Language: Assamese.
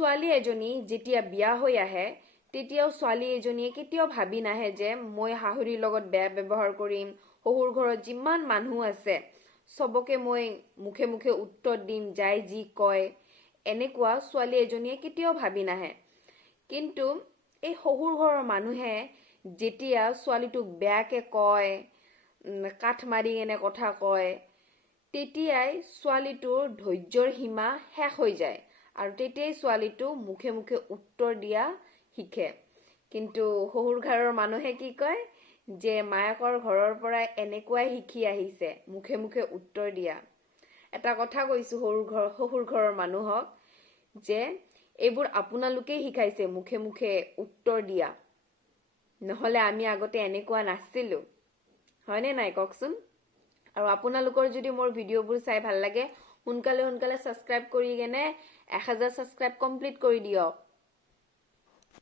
ছোৱালী এজনী যেতিয়া বিয়া হৈ আহে তেতিয়াও ছোৱালী এজনীয়ে কেতিয়াও ভাবি নাহে যে মই শাহুৰীৰ লগত বেয়া ব্যৱহাৰ কৰিম, শহুৰ ঘৰত যিমান মানুহ আছে সবকে মই মুখে মুখে উত্তৰ দিম, যাই যি কয়, এনেকুৱা ছোৱালী এজনীয়ে কেতিয়াও ভাবি নাহে। কিন্তু এই শহুৰ ঘৰৰ মানুহে যেতিয়া ছোৱালীটোক বেয়াকে কয়, কাঠ মাৰি এনে কথা কয়, তেতিয়াই ছোৱালীটোৰ ধৈৰ্যৰ সীমা শেষ হৈ যায় আৰু তেতিয়াই ছোৱালীটো মুখে মুখে উত্তৰ দিয়া শিকে। কিন্তু শহুৰ ঘৰৰ মানুহে কি কয় যে মায়াকৰ ঘৰৰ পৰা এনেকুৱাই শিকি আহিছে মুখে মুখে উত্তৰ দিয়া। এটা কথা কৈছো শহুৰ ঘৰৰ মানুহক যে এইবোৰ আপোনালোকেই শিকাইছে মুখে মুখে উত্তৰ দিয়া, নহলে আমি আগতে এনেকুৱা নাছিলো, হয়নে নাই কওকচোন? আৰু আপোনালোকৰ যদি মোৰ ভিডিঅ'বোৰ চাই ভাল লাগে সোনকালে ছাবস্ক্ৰাইব কৰি কেনে 1000 ছাবস্ক্ৰাইব কমপ্লিট কৰি দিয়ক।